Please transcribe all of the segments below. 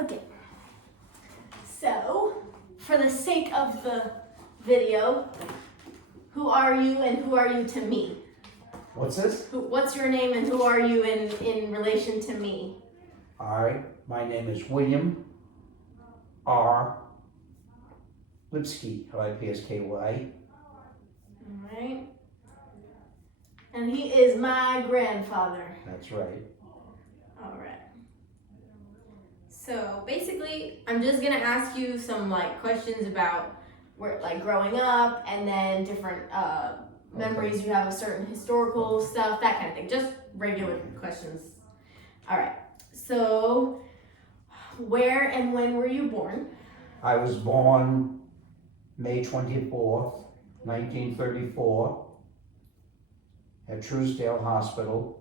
Okay. So, for the sake of the video, who are you and who are you to me? What's this? What's your name and who are you in relation to me? Alright, my name is William R. Lipsky, Lipsky. Alright. And he is my grandfather. That's right. Alright. So basically, I'm just gonna ask you some questions about where growing up and then different memories you have of certain historical stuff, that kind of thing. Just regular questions. Alright. So where and when were you born? I was born May 24th, 1934 at Truesdale Hospital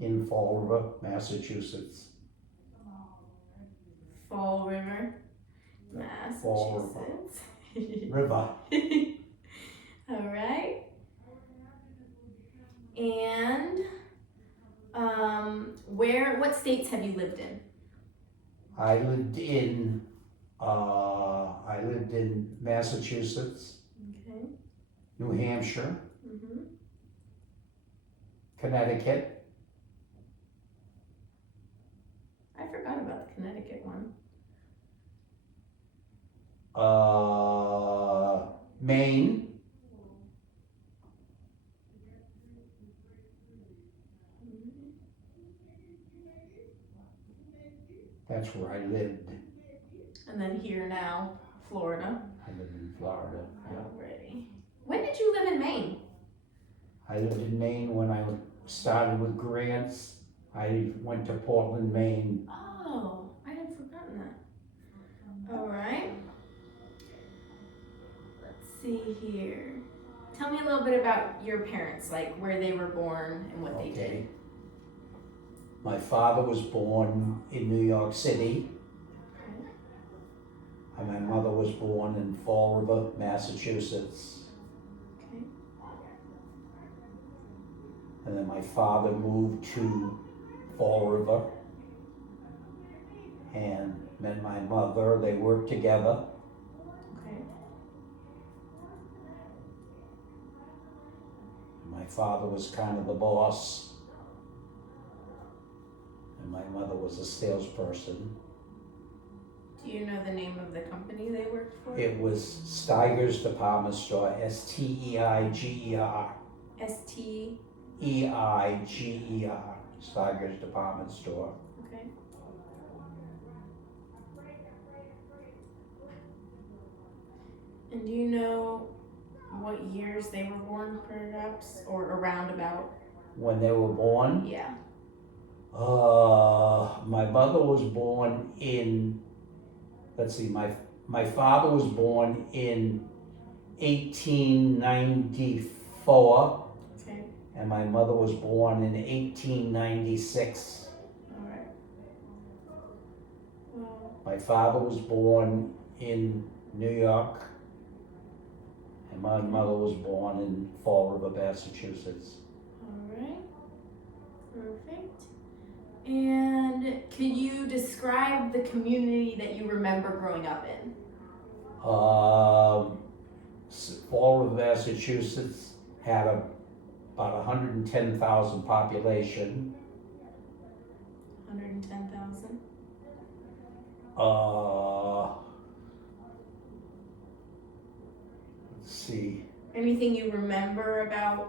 in Fall River, Massachusetts. Fall River, Massachusetts. Fall River. Alright. And what states have you lived in? I lived in Massachusetts, Okay. New Hampshire, Mm-hmm. Connecticut, I forgot about the Connecticut one. Maine, that's where I lived. And then here now, Florida. I lived in Florida. Yeah. Alrighty. When did you live in Maine? I lived in Maine when I started with grants. I went to Portland, Maine. Oh, I had forgotten that. Alright. Let's see here. Tell me a little bit about your parents, where they were born and what they did. My father was born in New York City. Okay. And my mother was born in Fall River, Massachusetts. Okay. And then my father moved to Fall River and met my mother. They worked together. Okay. My father was kind of the boss, and my mother was a salesperson. Do you know the name of the company they worked for? It was Steiger's Department Store, S-T-E-I-G-E-R. S-T-E-I-G-E-R, Steiger's Department Store. Okay. And do you know what years they were born, perhaps, or around about? When they were born? Yeah. My mother was born in, let's see, my father was born in 1894. Okay. And my mother was born in 1896. All right. Well, My father was born in New York, and my mother was born in Fall River, Massachusetts. all right. Perfect. And could you describe the community that you remember growing up in? Fall River, Massachusetts had about 110,000 population. 110,000. Let's see. Anything you remember about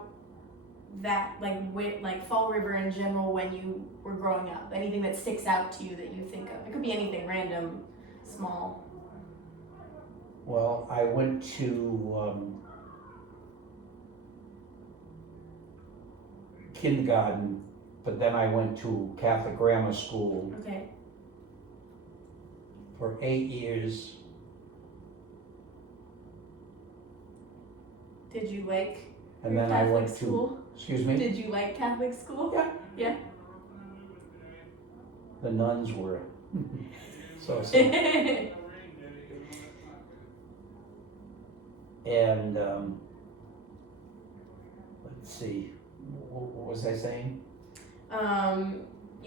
that, Fall River in general when you were growing up? Anything that sticks out to you that you think of? It could be anything random, small. Well, I went to kindergarten, but then I went to Catholic grammar school Okay. for 8 years. Did you like And your then I Catholic went school? to, excuse me? Did you like Catholic school? Yeah. Yeah. The nuns were so. And let's see, what was I saying?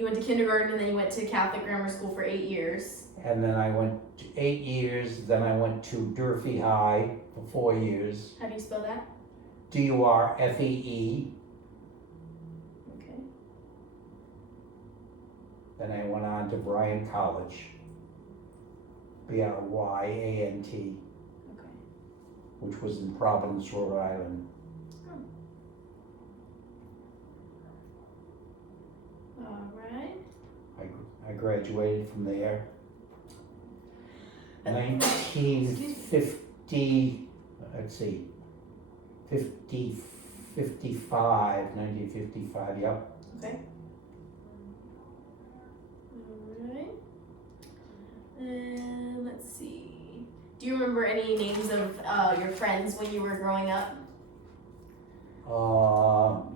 You went to kindergarten and then you went to Catholic grammar school for 8 years. And then I went to 8 years, then I went to Durfee High for 4 years. How do you spell that? Durfee. Okay. Then I went on to Bryan College. Bryant, Okay. which was in Providence, Rhode Island. All right. I graduated from there. 1950, let's see, 1955, yep. Okay. All right. And let's see. Do you remember any names of your friends when you were growing up?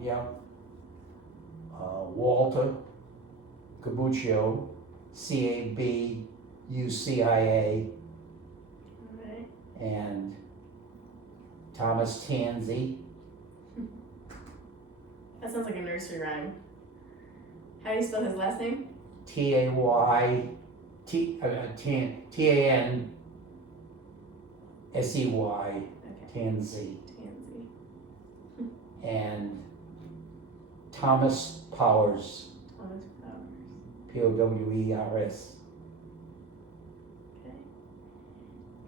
Yeah. Walter Cabuccio, CABUCIA, All right. and Thomas Tansey. That sounds like a nursery rhyme. How do you spell his last name? Tansey, Okay. Tansey, Tansy. and Thomas Powers, Thomas Powers. Powers.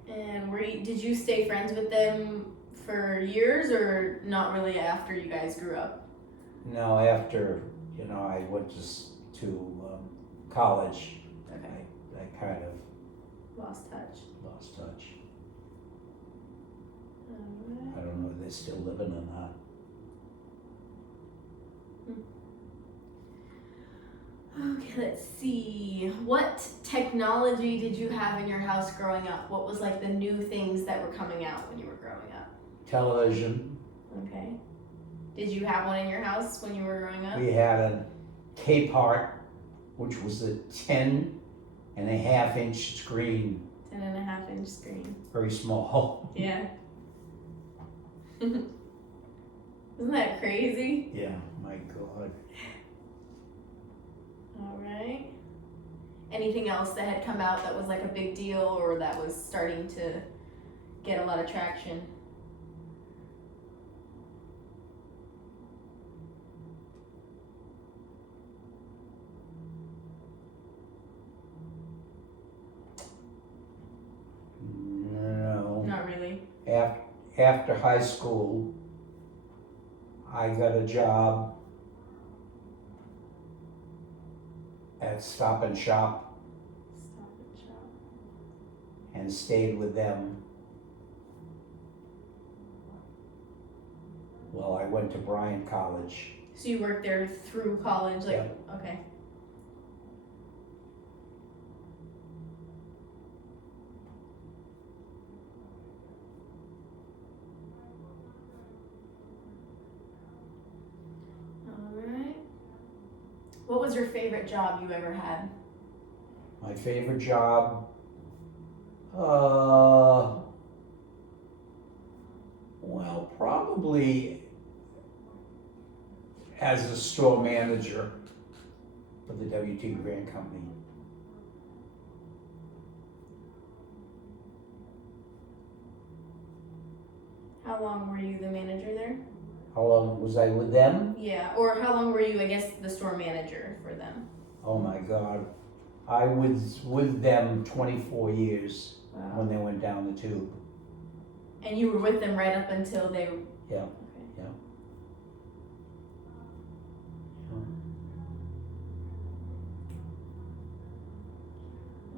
Okay. And did you stay friends with them for years or not really after you guys grew up? No, after, I went to college, Okay. I kind of Lost touch. lost touch. Alright. I don't know if they're still living or not. Okay, let's see. What technology did you have in your house growing up? What was like the new things that were coming out when you were growing up? Television. Okay. Did you have one in your house when you were growing up? We had a K-Part, which was a 10.5-inch screen, 10.5-inch screen. very small. Yeah. Isn't that crazy? Yeah, my God. All right. Anything else that had come out that was like a big deal or that was starting to get a lot of traction? No. Not really. After high school, I got a job at Stop and Shop Stop and Shop. and stayed with them while I went to Bryan College. So you worked there through college, like, Yeah. okay. Alright. What was your favorite job you ever had? My favorite job, well, probably as a store manager for the W.T. Grant Company. How long were you the manager there? How long was I with them? Yeah, or how long were you, I guess, the store manager for them? Oh my God. I was with them 24 years Wow. when they went down the tube. And you were with them right up until they. Yeah. Okay. Yeah.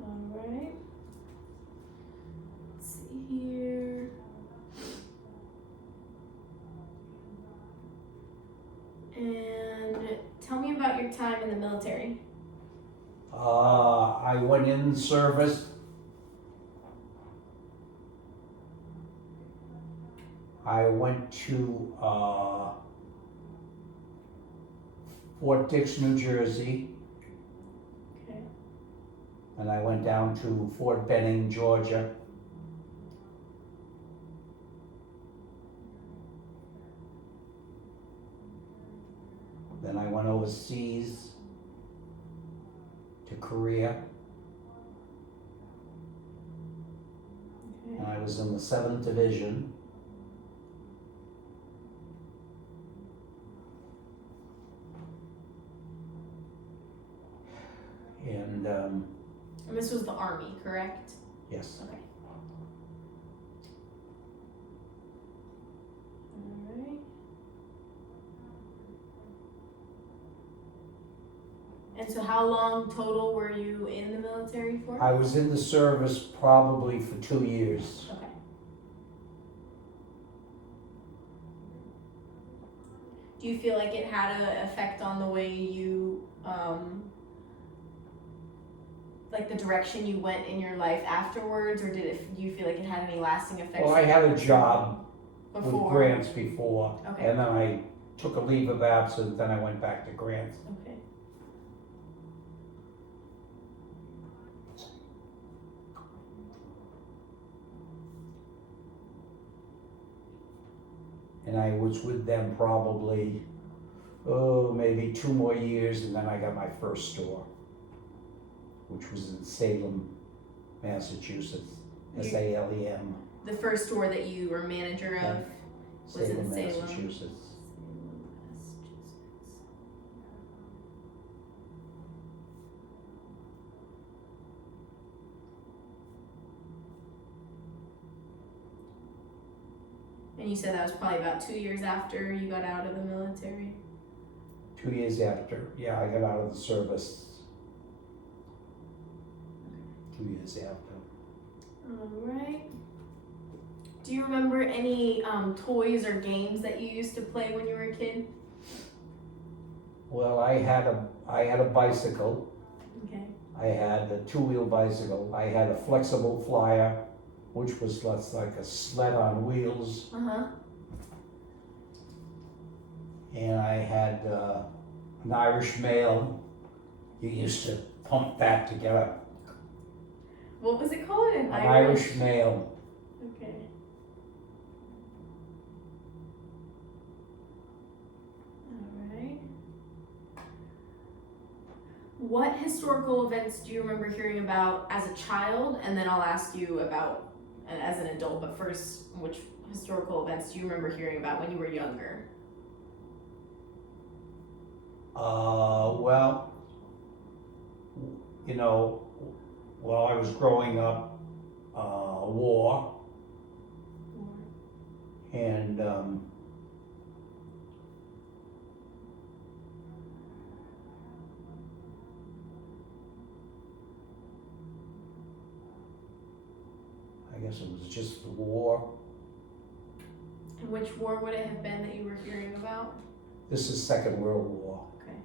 All right. Let's see here. And tell me about your time in the military. I went in service. I went to Fort Dix, New Jersey, Okay. and I went down to Fort Benning, Georgia. Then I went overseas to Korea, Okay. and I was in the 7th Division. And, And this was the Army, correct? yes. Okay. Alright. And so how long total were you in the military for? I was in the service probably for 2 years. Okay. Do you feel like it had an effect on the way you, like the direction you went in your life afterwards, or do you feel like it had any lasting effects? Well, I had a job with before? grants before, Okay. and then I took a leave of absence, then I went back to grants. Okay. And I was with them probably, maybe 2 more years, and then I got my first store, which was in Salem, Massachusetts, Salem. The first store that you were manager of was in Salem. Massachusetts. And you said that was probably about 2 years after you got out of the military? 2 years after, yeah, I got out of the service. 2 years after. Alright. Do you remember any toys or games that you used to play when you were a kid? Well, I had a bicycle. Okay. I had a 2-wheel bicycle. I had a flexible flyer, which was like a sled on wheels. Uh-huh. And I had an Irish mail. You used to pump that together. What was it called? An Irish mail. Okay. Alright. What historical events do you remember hearing about as a child? And then I'll ask you about as an adult, but first, which historical events do you remember hearing about when you were younger? Well, you know, while I was growing up, war, and I guess it was just the war. And which war would it have been that you were hearing about? This is Second World War. Okay.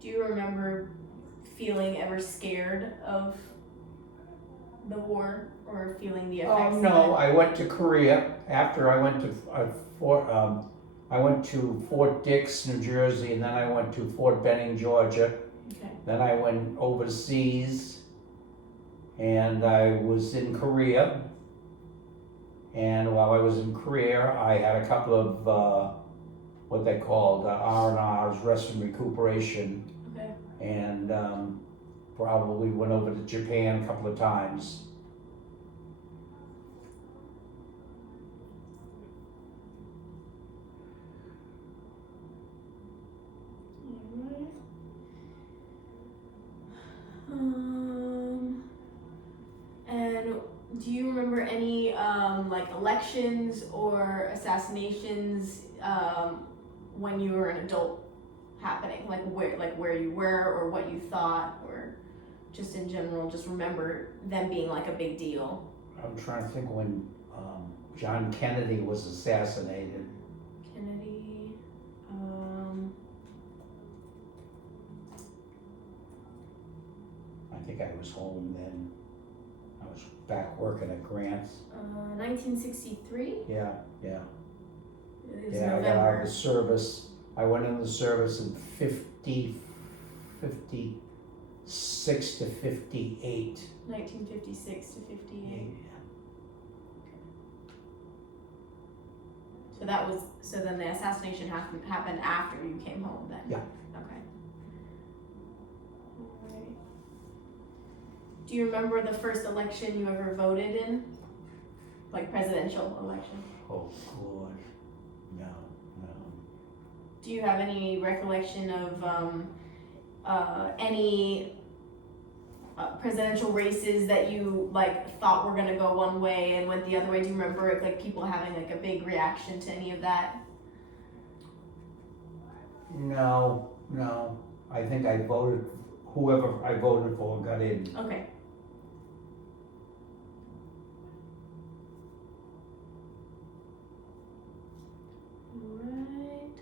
Do you remember feeling ever scared of the war or feeling the effects? No, I went to Korea after I went to I went to Fort Dix, New Jersey, and then I went to Fort Benning, Georgia. Okay. Then I went overseas, and I was in Korea. And while I was in Korea, I had a couple of what they called R&Rs, rest and recuperation, Okay. and probably went over to Japan a couple of times. Alright. And do you remember any like elections or assassinations when you were an adult happening? Like where you were or what you thought, or just in general, just remember them being like a big deal? I'm trying to think when John Kennedy was assassinated. Kennedy. I think I was home then. I was back working at Grants. 1963. Yeah. It was Yeah, I got out of November. the service. I went in the service in 56 to 58. 1956 to 58. Yeah. So So then the assassination happened after you came home then? Yeah. Okay. Alright. Do you remember the first election you ever voted in? Like presidential election? Oh, God. No, no. Do you have any recollection of any presidential races that you like thought were gonna go one way and went the other way? Do you remember like people having like a big reaction to any of that? No, no. I think I voted, whoever I voted for got in. Okay. Alright.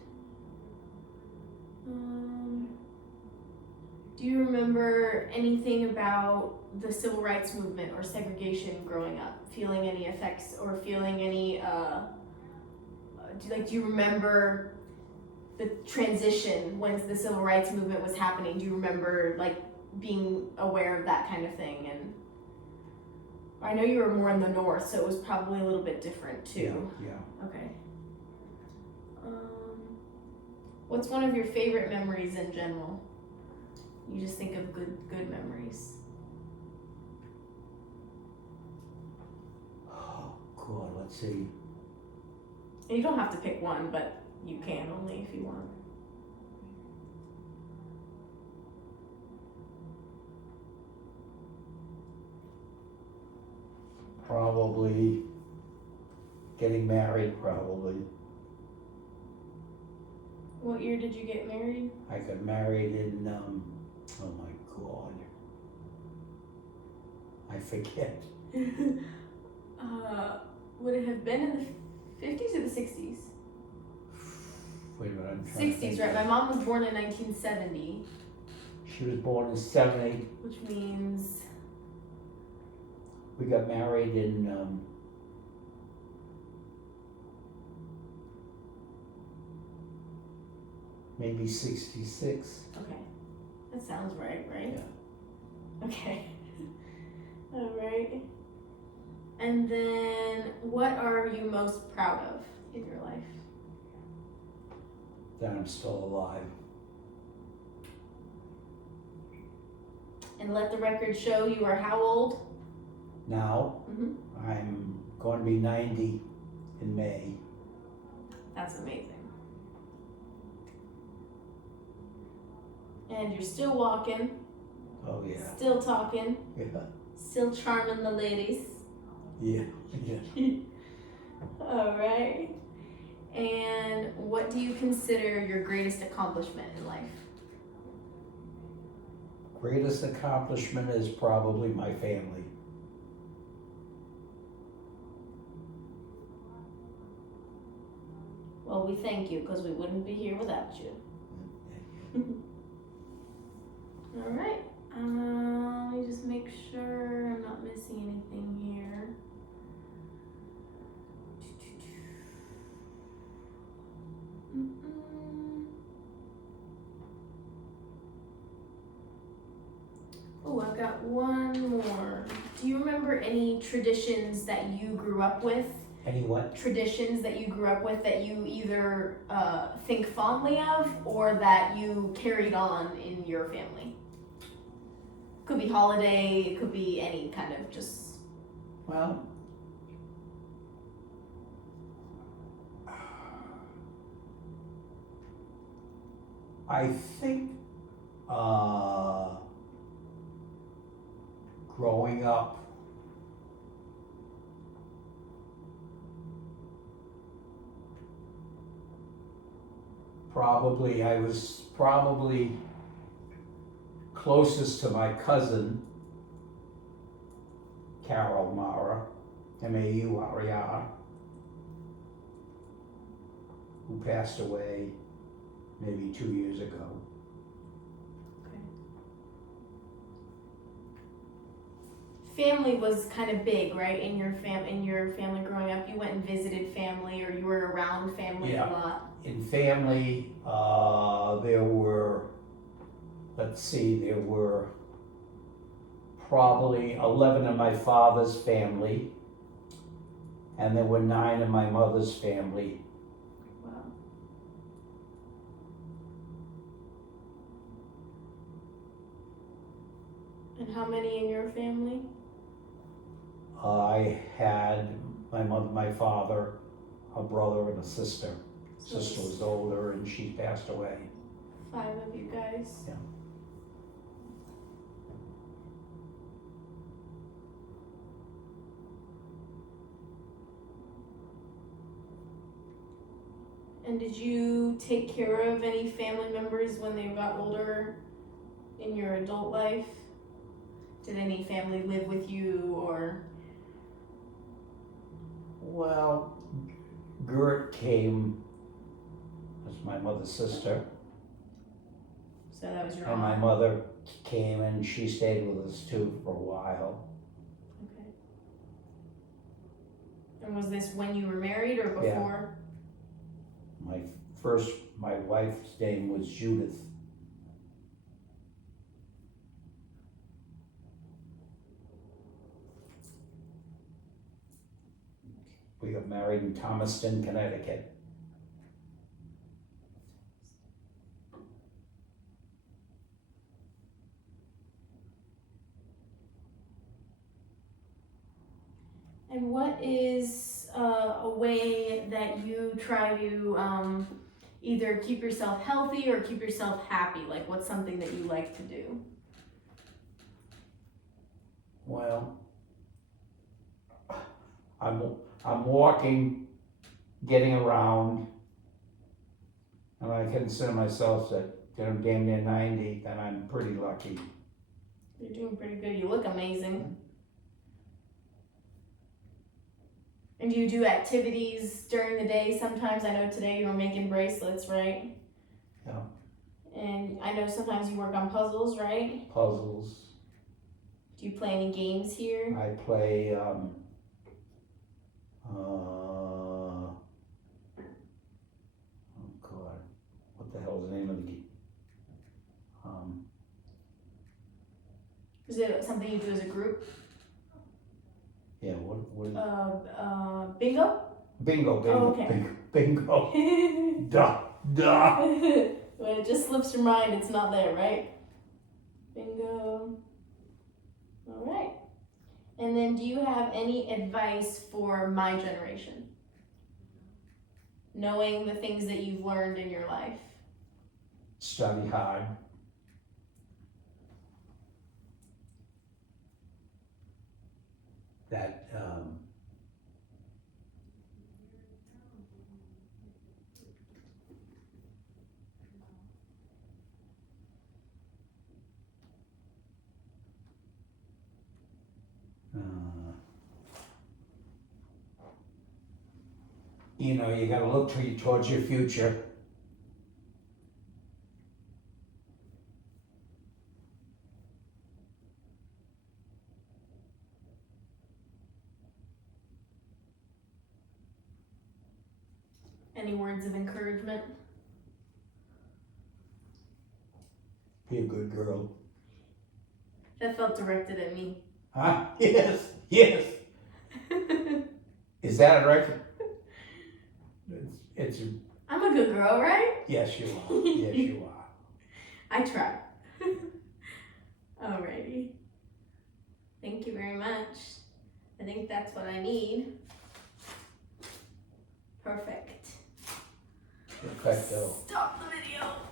Do you remember anything about the civil rights movement or segregation growing up? Feeling any effects or feeling any, do you remember the transition when the civil rights movement was happening? Do you remember like being aware of that kind of thing? And I know you were more in the north, so it was probably a little bit different too. Yeah. Okay. What's one of your favorite memories in general? You just think of good memories. Oh, God, let's see. And you don't have to pick one, but you can only if you want. Probably getting married, probably. What year did you get married? I got married in, oh my God. I forget. Would it have been in the 50s or the 60s? Wait a minute, I'm trying to 60s, think. right? My mom was born in 1970, She was born in 70. which means We got married in, maybe 66. okay. That sounds right? Yeah. Okay. All right. And then, what are you most proud of in your life? That I'm still alive. And let the record show you are how old? Now, Mm-hmm. I'm going to be 90 in May. That's amazing. And you're still walking, Oh, yeah. still talking, Yeah. still charming the ladies. Yeah. Yeah. All right. And what do you consider your greatest accomplishment in life? Greatest accomplishment is probably my family. Well, we thank you because we wouldn't be here without you. All right. Let me just make sure I'm not missing anything here. Oh, I've got one more. Do you remember any traditions that you grew up with? Any what? Traditions that you grew up with that you either think fondly of or that you carried on in your family? Could be holiday, it could be any kind of just. Well, I think growing up, I was probably closest to my cousin, Carol Mara, M-A-U-R-E-R, who passed away maybe 2 years ago. Family was kind of big, right? In your family growing up, you went and visited family, or you were around family Yeah. a lot. In family, there were, there were probably 11 of my father's family, and there were 9 of my mother's family, And how many in your family? I had my mother, my father, a brother, and a sister. So Sister it's was older and she passed away. 5 of you guys. Yeah. And did you take care of any family members when they got older in your adult life? Did any family live with you or? Well, Gert came as my mother's sister, So that was your and my aunt? mother came and she stayed with us too for a while. Okay. And was this when you were married or Yeah. before? My wife's name was Judith. We got married in Thomaston, Connecticut. And what is a way that you try to either keep yourself healthy or keep yourself happy? Like, what's something that you like to do? Well, I'm walking, getting around, and I consider myself that I'm damn near 90, and I'm pretty lucky. You're doing pretty good. You look amazing. And do you do activities during the day sometimes? I know today you were making bracelets, right? Yeah. And I know sometimes you work on puzzles, right? Puzzles. Do you play any games here? I play, oh God, what the hell is the name of the game? Is it something you do as a group? Yeah, what is Bingo? Bingo, bingo, Oh, okay. bingo. Duh, duh. When it just slips your mind, it's not there, right? Bingo. All right. And then do you have any advice for my generation? Knowing the things that you've learned in your life. Study hard. That, you know, you gotta look towards your future. Any words of encouragement? Be a good girl. That felt directed at me. Huh? Yes, yes. Is that a record? It's I'm a good girl, right? yes, you are. Yes, you are. I try. Alrighty. Thank you very much. I think that's what I need. Perfect. Perfecto. Stop the video.